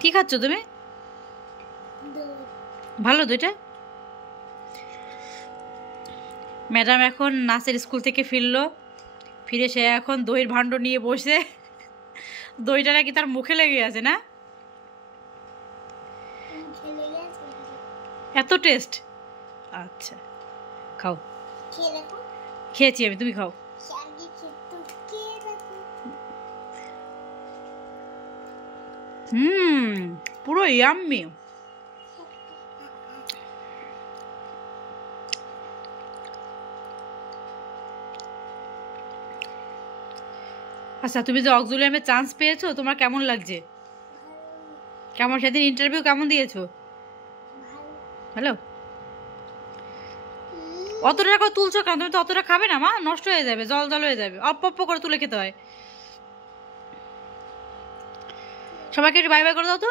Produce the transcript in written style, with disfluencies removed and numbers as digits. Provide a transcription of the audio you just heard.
কি খাচ্ছ তুমি? ভালো দইটা? ম্যাডাম এখন নাচের স্কুল থেকে ফিরলো, ফিরে সে এখন দইয়ের ভাণ্ড নিয়ে বসে। দইটা নাকি তার মুখে লেগে আছে না? এত টেস্ট। আচ্ছা খাও। খেয়েছি আমি, তুমি খাও। পুরো ইয়াম্মি। আচ্ছা, তুমি যে অক্সিলিয়ামে চান্স পেয়েছো, তোমার কেমন লাগছে? কেমন সেদিন ইন্টারভিউ কেমন দিয়েছো? হ্যালো, অতটা টাকা তুলছো কেন? তুমি তো অতটা খাবে না মা, নষ্ট হয়ে যাবে, জল জল হয়ে যাবে, অল্প অল্প করে তুলে খেতে হয়। সবাইকে একটু বাই বাই করে দাও তো।